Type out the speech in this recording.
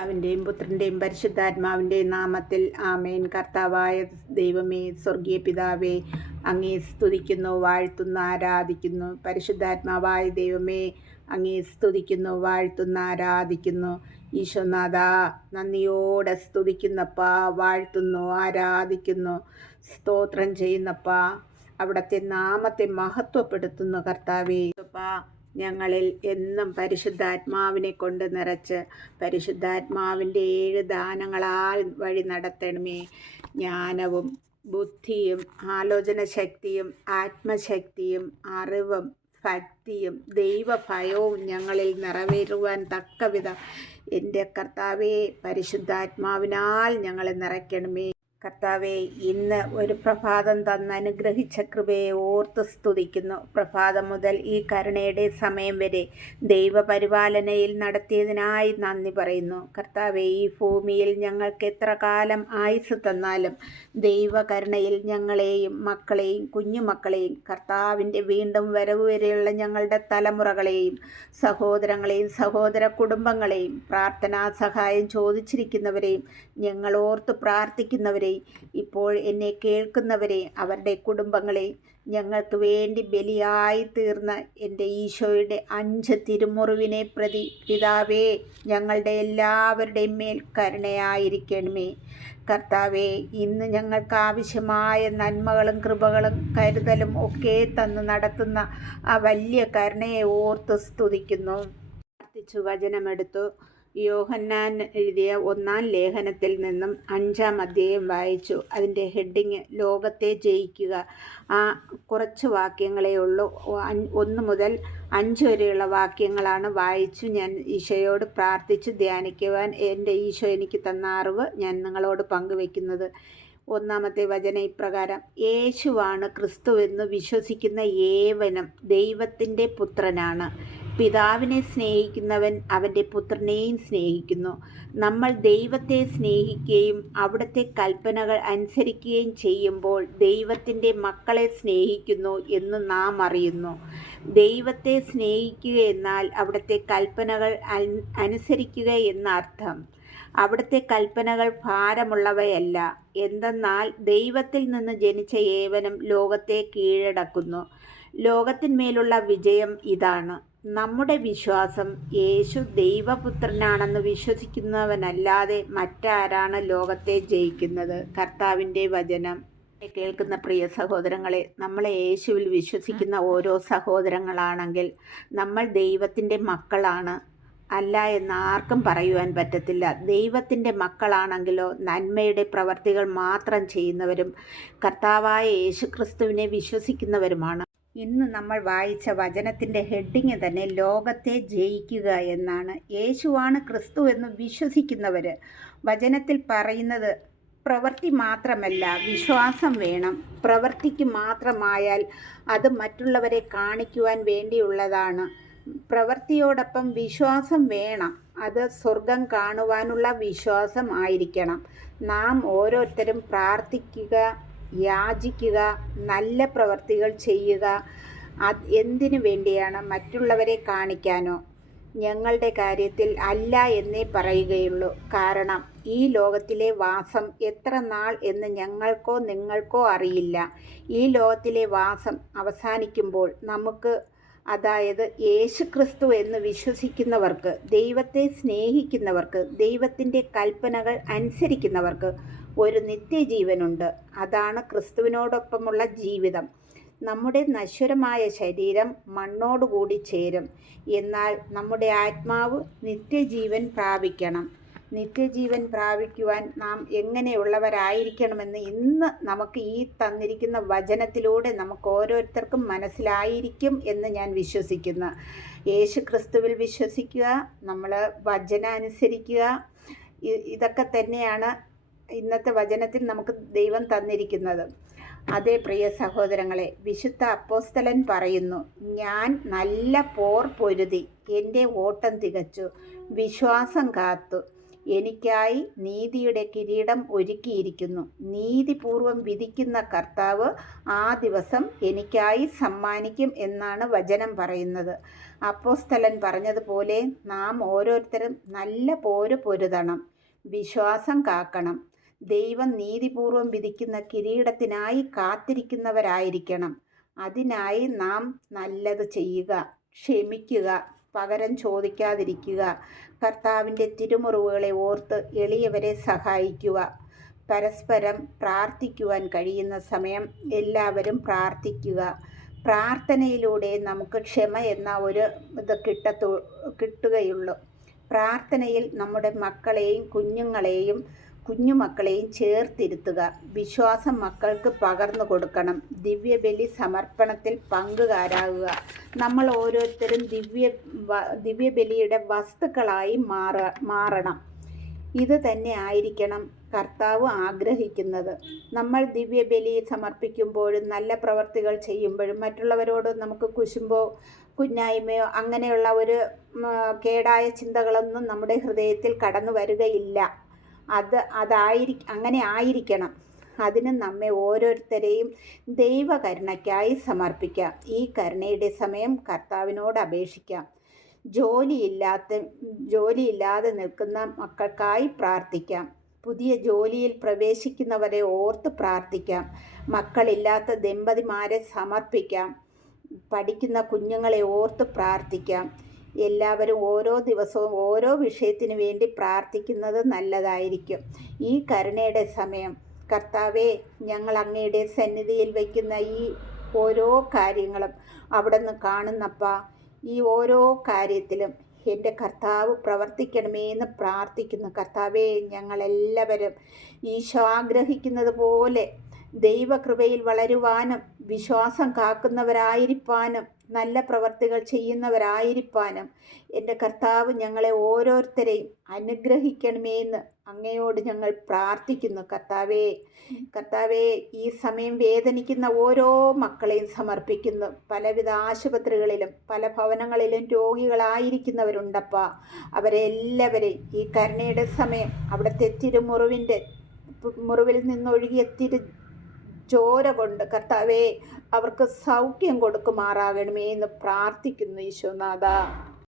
പിതാവിൻ്റെയും പുത്രൻ്റെയും പരിശുദ്ധാത്മാവിൻ്റെയും നാമത്തിൽ ആമേൻ. കർത്താവായ ദൈവമേ, സ്വർഗീയ പിതാവേ, അങ്ങേ സ്തുതിക്കുന്നു, വാഴ്ത്തുന്നു, ആരാധിക്കുന്നു. പരിശുദ്ധാത്മാവായ ദൈവമേ, അങ്ങേ സ്തുതിക്കുന്നു, വാഴ്ത്തുന്നു, ആരാധിക്കുന്നു. ഈശോനാഥ, നന്ദിയോടെ സ്തുതിക്കുന്നപ്പാ, വാഴ്ത്തുന്നു, ആരാധിക്കുന്നു, സ്തോത്രം ചെയ്യുന്നപ്പാ. അവിടുത്തെ നാമത്തെ മഹത്വപ്പെടുത്തുന്നു കർത്താവേ. ഞങ്ങളിൽ എന്നും പരിശുദ്ധാത്മാവിനെ കൊണ്ട് നിറച്ച് പരിശുദ്ധാത്മാവിൻ്റെ 7 ദാനങ്ങളാൽ വഴി നടത്തണമേ. ജ്ഞാനവും ബുദ്ധിയും ആലോചന ശക്തിയും ആത്മശക്തിയും അറിവും ഭക്തിയും ദൈവഭയവും ഞങ്ങളിൽ നിറവേറുവാൻ തക്കവിധം എൻ്റെ കർത്താവേ, പരിശുദ്ധാത്മാവിനാൽ ഞങ്ങളെ നിറയ്ക്കണമേ. കർത്താവെ, ഇന്ന് ഒരു പ്രഭാതം തന്ന് അനുഗ്രഹിച്ച കൃപയെ ഓർത്ത് സ്തുതിക്കുന്നു. പ്രഭാതം മുതൽ ഈ കരുണയുടെ സമയം വരെ ദൈവപരിപാലനയിൽ നടത്തിയതിനായി നന്ദി പറയുന്നു. കർത്താവെ, ഈ ഭൂമിയിൽ ഞങ്ങൾക്ക് എത്ര കാലം ആയുസ് തന്നാലും ദൈവകരുണയിൽ ഞങ്ങളെയും മക്കളെയും കുഞ്ഞുമക്കളെയും കർത്താവിൻ്റെ വീണ്ടും വരവ് വരെയുള്ള ഞങ്ങളുടെ തലമുറകളെയും സഹോദരങ്ങളെയും സഹോദര കുടുംബങ്ങളെയും പ്രാർത്ഥനാ സഹായം ചോദിച്ചിരിക്കുന്നവരെയും ഞങ്ങളോർത്ത് പ്രാർത്ഥിക്കുന്നവരെയും ഇപ്പോൾ എന്നെ കേൾക്കുന്നവരെ അവരുടെ കുടുംബങ്ങളെ ഞങ്ങൾക്ക് വേണ്ടി ബലിയായി തീർന്ന എൻ്റെ ഈശോയുടെ 5 തിരുമുറിവിനെ പ്രതി പിതാവേ, ഞങ്ങളുടെ എല്ലാവരുടെയും മേൽ കരുണയായിരിക്കണമേ. കർത്താവേ, ഇന്ന് ഞങ്ങൾക്ക് ആവശ്യമായ നന്മകളും കൃപകളും കരുതലും ഒക്കെ തന്ന് നടത്തുന്ന ആ വലിയ കരുണയെ ഓർത്ത് സ്തുതിക്കുന്നു. പ്രാർത്ഥിച്ചു വചനമെടുത്തു. യോഹന്നാൻ എഴുതിയ 1-ാം ലേഖനത്തിൽ നിന്നും 5-ാം അധ്യായം വായിച്ചു. അതിൻ്റെ ഹെഡിങ് ലോകത്തെ ജയിക്കുക. ആ കുറച്ച് വാക്യങ്ങളേ ഉള്ളൂ. 1 മുതൽ 5 വരെയുള്ള വാക്യങ്ങളാണ് വായിച്ചു ഞാൻ ഈശോയോട് പ്രാർത്ഥിച്ച് ധ്യാനിക്കുവാൻ എൻ്റെ ഈശോ എനിക്ക് തന്ന അറിവ് ഞാൻ നിങ്ങളോട് പങ്കുവെക്കുന്നത്. 1-ാമത്തെ വചനം ഇപ്രകാരം: യേശുവാണ് ക്രിസ്തുവെന്ന് വിശ്വസിക്കുന്ന ഏവനും ദൈവത്തിൻ്റെ പുത്രനാണ്. പിതാവിനെ സ്നേഹിക്കുന്നവൻ അവൻ്റെ പുത്രനെയും സ്നേഹിക്കുന്നു. നമ്മൾ ദൈവത്തെ സ്നേഹിക്കുകയും അവിടുത്തെ കൽപ്പനകൾ അനുസരിക്കുകയും ചെയ്യുമ്പോൾ ദൈവത്തിൻ്റെ മക്കളെ സ്നേഹിക്കുന്നു എന്ന് നാം അറിയുന്നു. ദൈവത്തെ സ്നേഹിക്കുക എന്നാൽ അവിടുത്തെ കൽപ്പനകൾ അനുസരിക്കുക എന്നർത്ഥം. അവിടുത്തെ കൽപ്പനകൾ ഭാരമുള്ളവയല്ല, എന്തെന്നാൽ ദൈവത്തിൽ നിന്ന് ജനിച്ച ഏവനും ലോകത്തെ കീഴടക്കുന്നു. ലോകത്തിന്മേലുള്ള വിജയം ഇതാണ്: നമ്മുടെ വിശ്വാസം യേശു ദൈവപുത്രനാണെന്ന് വിശ്വസിക്കുന്നവനല്ലാതെ മറ്റാരാണ് ലോകത്തെ ജയിക്കുന്നത്? കർത്താവിൻ്റെ വചനം കേൾക്കുന്ന പ്രിയ സഹോദരങ്ങളെ, നമ്മളെ യേശുവിൽ വിശ്വസിക്കുന്ന ഓരോ സഹോദരങ്ങളാണെങ്കിൽ നമ്മൾ ദൈവത്തിൻ്റെ മക്കളാണ്. അല്ല എന്ന് ആർക്കും പറയുവാൻ പറ്റത്തില്ല. ദൈവത്തിൻ്റെ മക്കളാണെങ്കിലോ നന്മയുടെ പ്രവർത്തികൾ മാത്രം ചെയ്യുന്നവരും കർത്താവായ യേശുക്രിസ്തുവിനെ വിശ്വസിക്കുന്നവരുമാണ്. ഇന്ന് നമ്മൾ വായിച്ച വചനത്തിൻ്റെ ഹെഡിങ് തന്നെ ലോകത്തെ ജയിക്കുക എന്നാണ്. യേശുവാണ് ക്രിസ്തു എന്ന് വിശ്വസിക്കുന്നവർ. വചനത്തിൽ പറയുന്നത് പ്രവൃത്തി മാത്രമല്ല, വിശ്വാസം വേണം. പ്രവൃത്തിക്ക് മാത്രമായാൽ അത് മറ്റുള്ളവരെ കാണിക്കുവാൻ വേണ്ടിയുള്ളതാണ്. പ്രവൃത്തിയോടൊപ്പം വിശ്വാസം വേണം. അത് സ്വർഗം കാണുവാനുള്ള വിശ്വാസം ആയിരിക്കണം. നാം ഓരോരുത്തരും പ്രാർത്ഥിക്കുക, യാചിക്കുക, നല്ല പ്രവൃത്തികൾ ചെയ്യുക. എന്തിനു വേണ്ടിയാണ്? മറ്റുള്ളവരെ കാണിക്കാനോ? ഞങ്ങളുടെ കാര്യത്തിൽ അല്ല എന്നേ പറയുകയുള്ളൂ. കാരണം ഈ ലോകത്തിലെ വാസം എത്ര നാൾ എന്ന് ഞങ്ങൾക്കോ നിങ്ങൾക്കോ അറിയില്ല. ഈ ലോകത്തിലെ വാസം അവസാനിക്കുമ്പോൾ നമുക്ക്, അതായത് യേശുക്രിസ്തു എന്ന് വിശ്വസിക്കുന്നവർക്ക്, ദൈവത്തെ സ്നേഹിക്കുന്നവർക്ക്, ദൈവത്തിൻ്റെ കൽപ്പനകൾ അനുസരിക്കുന്നവർക്ക് ഒരു നിത്യജീവനുണ്ട്. അതാണ് ക്രിസ്തുവിനോടൊപ്പമുള്ള ജീവിതം. നമ്മുടെ നശ്വരമായ ശരീരം മണ്ണോടുകൂടി ചേരും. എന്നാൽ നമ്മുടെ ആത്മാവ് നിത്യജീവൻ പ്രാപിക്കണം. നിത്യജീവൻ പ്രാപിക്കുവാൻ നാം എങ്ങനെയുള്ളവരായിരിക്കണമെന്ന് ഇന്ന് നമുക്ക് ഈ തന്നിരിക്കുന്ന വചനത്തിലൂടെ നമുക്ക് ഓരോരുത്തർക്കും മനസ്സിലായിരിക്കും എന്ന് ഞാൻ വിശ്വസിക്കുന്നു. യേശു ക്രിസ്തുവിൽ വിശ്വസിക്കുക, നമ്മൾ വചനം അനുസരിക്കുക, ഇതൊക്കെ തന്നെയാണ് ഇന്നത്തെ വചനത്തിൽ നമുക്ക് ദൈവം തന്നിരിക്കുന്നത്. അതേ പ്രിയ സഹോദരങ്ങളെ, വിശുദ്ധ അപ്പോസ്തലൻ പറയുന്നു: ഞാൻ നല്ല പോർ പൊരുതി, എൻ്റെ ഓട്ടം തികച്ചു, വിശ്വാസം കാത്തു. എനിക്കായി നീതിയുടെ കിരീടം ഒരുക്കിയിരിക്കുന്നു. നീതിപൂർവം വിധിക്കുന്ന കർത്താവ് ആ ദിവസം എനിക്കായി സമ്മാനിക്കും എന്നാണ് വചനം പറയുന്നത്. അപ്പോസ്തലൻ പറഞ്ഞതുപോലെ നാം ഓരോരുത്തരും നല്ല പോര് പൊരുതണം, വിശ്വാസം കാക്കണം. ദൈവം നീതിപൂർവം വിധിക്കുന്ന കിരീടത്തിനായി കാത്തിരിക്കുന്നവരായിരിക്കണം. അതിനായി നാം നല്ലത് ചെയ്യുക, ക്ഷമിക്കുക, പകരം ചോദിക്കാതിരിക്കുക, കർത്താവിൻ്റെ തിരുമുറിവുകളെ ഓർത്ത് എളിയവരെ സഹായിക്കുക. പരസ്പരം പ്രാർത്ഥിക്കുവാൻ കഴിയുന്ന സമയം എല്ലാവരും പ്രാർത്ഥിക്കുക. പ്രാർത്ഥനയിലൂടെ നമുക്ക് ക്ഷമ എന്ന ഒരു ഇത് കിട്ടുകയുള്ളൂ. പ്രാർത്ഥനയിൽ നമ്മുടെ മക്കളെയും കുഞ്ഞുമക്കളെയും ചേർത്തിരുത്തുക. വിശ്വാസം മക്കൾക്ക് പകർന്നു കൊടുക്കണം. ദിവ്യബലി സമർപ്പണത്തിൽ പങ്കുകാരാകുക. നമ്മൾ ഓരോരുത്തരും ദിവ്യബലിയുടെ വസ്തുക്കളായി മാറണം. ഇത് തന്നെ ആയിരിക്കണം കർത്താവ് ആഗ്രഹിക്കുന്നത്. നമ്മൾ ദിവ്യബലി സമർപ്പിക്കുമ്പോഴും നല്ല പ്രവർത്തികൾ ചെയ്യുമ്പോഴും മറ്റുള്ളവരോട് നമുക്ക് കുശുമ്പോ കുന്നായ്മയോ അങ്ങനെയുള്ള ഒരു കേടായ ചിന്തകളൊന്നും നമ്മുടെ ഹൃദയത്തിൽ കടന്നു വരികയില്ല. അങ്ങനെ ആയിരിക്കണം. അതിന് നമ്മെ ഓരോരുത്തരെയും ദൈവകരുണയ്ക്കായി സമർപ്പിക്കാം. ഈ കരുണയുടെ സമയം കർത്താവിനോട് അപേക്ഷിക്കാം. ജോലിയില്ലാതെ നിൽക്കുന്ന മക്കൾക്കായി പ്രാർത്ഥിക്കാം. പുതിയ ജോലിയിൽ പ്രവേശിക്കുന്നവരെ ഓർത്ത് പ്രാർത്ഥിക്കാം. മക്കളില്ലാത്ത ദമ്പതിമാരെ സമർപ്പിക്കാം. പഠിക്കുന്ന കുഞ്ഞുങ്ങളെ ഓർത്ത് പ്രാർത്ഥിക്കാം. എല്ലാവരും ഓരോ ദിവസവും ഓരോ വിഷയത്തിനു വേണ്ടി പ്രാർത്ഥിക്കുന്നത് നല്ലതായിരിക്കും. ഈ കരുണയുടെ സമയം കർത്താവേ, ഞങ്ങൾ അങ്ങയുടെ സന്നിധിയിൽ വയ്ക്കുന്ന ഈ ഓരോ കാര്യങ്ങളും അവിടെ നിന്ന് കാണുന്നപ്പാ. ഈ ഓരോ കാര്യത്തിലും എൻ്റെ കർത്താവ് പ്രവർത്തിക്കണമേ എന്ന് പ്രാർത്ഥിക്കുന്നു. കർത്താവേ, ഞങ്ങളെല്ലാവരും ഈശോ ആഗ്രഹിക്കുന്നത് പോലെ ദൈവകൃപയിൽ വളരുവാനും വിശ്വാസം കാക്കുന്നവരായിരിക്കാനും നല്ല പ്രവർത്തികൾ ചെയ്യുന്നവരായിരിക്കാനും എൻ്റെ കർത്താവ് ഞങ്ങളെ ഓരോരുത്തരെയും അനുഗ്രഹിക്കണമേ എന്ന് അങ്ങയോട് ഞങ്ങൾ പ്രാർത്ഥിക്കുന്നു. കർത്താവേ, ഈ സമയം വേദനിക്കുന്ന ഓരോ മക്കളെയും സമർപ്പിക്കുന്നു. പലവിധ ആശുപത്രികളിലും പല ഭവനങ്ങളിലും രോഗികളായിരിക്കുന്നവരുണ്ടപ്പാ. അവരെല്ലാവരെയും ഈ കരുണയുടെ സമയം അവിടുത്തെ മുറിവിൽ നിന്നൊഴുകിയ ചോര കൊണ്ട് കർത്താവേ അവർക്ക് സൗഖ്യം കൊടുക്കുമാറാകണമേ എന്ന് പ്രാർത്ഥിക്കുന്നു ഈശോനാഥ.